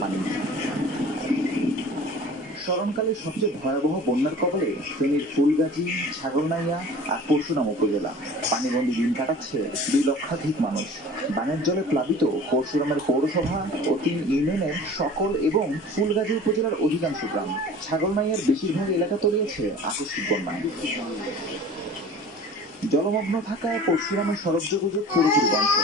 পানি। স্মরণকালে সবচেয়ে ভয়াবহ বন্যার কবলে ফেনীর ফুলগাজী, ছাগলনাইয়া আর পরশুরাম উপজেলা। পানিবন্দী দিন কাটাচ্ছে দুই লক্ষাধিক মানুষ। বানের জলে প্লাবিত পরশুরামের পৌরসভা ও তিন ইউনিয়নের সকল এবং ফুলগাজী উপজেলার অধিকাংশ গ্রাম। ছাগলনাইয়ার বেশিরভাগ এলাকা তলিয়েছে আকস্মিক বন্যায়। জলমগ্ন থাকায় পরশুরামের সড়ক যোগাযোগ পুরোপুরি বন্ধ।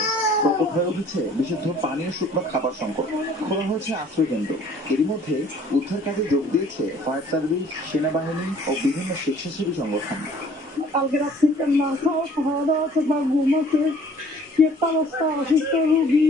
প্রকট হয়ে উঠেছে বিশুদ্ধ পানীয় শুকনো খাবার সংকট। খোলা হয়েছে আশ্রয় কেন্দ্র। এরই মধ্যে উদ্ধার কাজে যোগ দিয়েছে ফায়ার সার্ভিস, সেনাবাহিনী ও বিভিন্ন স্বেচ্ছাসেবী সংগঠন। কালকে রাত অবস্থা অসুস্থ রুগী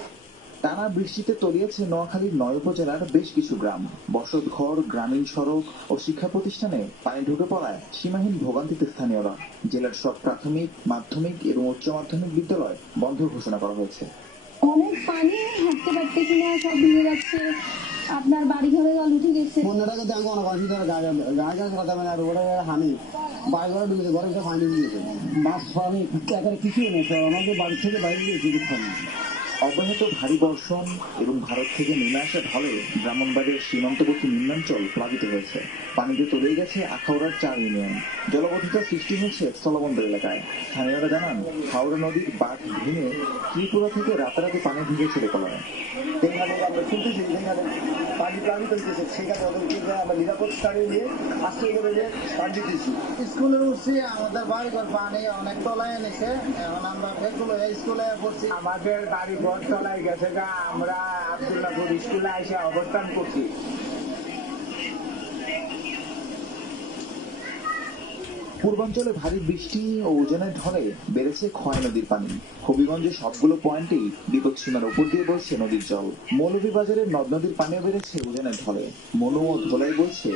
টানা বৃষ্টিতে তলিয়েছে নোয়াখালীর নয় উপজেলার বেশ কিছু গ্রাম। বসত ঘর গ্রামীণ সড়ক ও শিক্ষা প্রতিষ্ঠানে পানি ঢুকে পড়ায় সীমাহীন ভোগান্তিতে স্থানীয়রা। জেলার সব প্রাথমিক মাধ্যমিক এবং উচ্চ মাধ্যমিক বিদ্যালয় বন্ধ ঘোষণা করা হয়েছে। অনেক পানি হাঁটতে পারতেছি না সব ভিজে যাচ্ছে। আপনার বাড়ি ঘরে জল উঠে গেছে। দাম কোনো কথা ধরে গায়ে গায়ে গায়ে কথা মানে আর ওরা হানি। বাইরে ঘরে ঢুকেছে ঘরে পানি দিয়েছে মাছ পানি এখানে কিছুই নেই আমাদের বাড়ি থেকে বাইরে কিছু খানি অব্যাহত ভারী বর্ষণ এবং ভারত থেকে নেমে আসা ঢলে ব্রাহ্মণবাড়িয়ার সীমান্তবর্তী নিম্নাঞ্চল প্লাবিত হয়েছে। পানিতে তলিয়ে গেছে আখাউড়ার চার ইউনিয়ন। জলবদ্ধতা সৃষ্টি হয়েছে স্থলবন্দর এলাকায়। স্থানীয়রা জানান হাওড়া নদীর বাঁধ ভেঙে ত্রিপুরা থেকে রাতারাতি পানি ঢুকে ছেড়ে পড়ায় আমরা শুনতেছি পানি প্লাবিত হইতেছে। সেখানে ওদেরকে আমরা নিরাপদ স্থানে নিয়ে আশ্রয় করে যে পানি দিতেছি স্কুলে উঠছি আমাদের বাড়ি ঘর পানি অনেক তলায় এনেছে। এখন আমরা স্কুলে পড়ছি। আমাদের বাড়ি গেছে গা, আমরা স্কুলে এসে অবস্থান করছি। পূর্বাঞ্চলে ভারী বৃষ্টি ও ওজনের ঢলে বেড়েছে ক্ষয় নদীর পানি। হবিগঞ্জে সবগুলো পয়েন্টেই বিপদসীমার উপর দিয়ে বইছে নদীর জল। মৌলভীবাজারের নদ নদীর পানিও বেড়েছে ওজনের ঢলে। মনু ও ধোলাই বইছে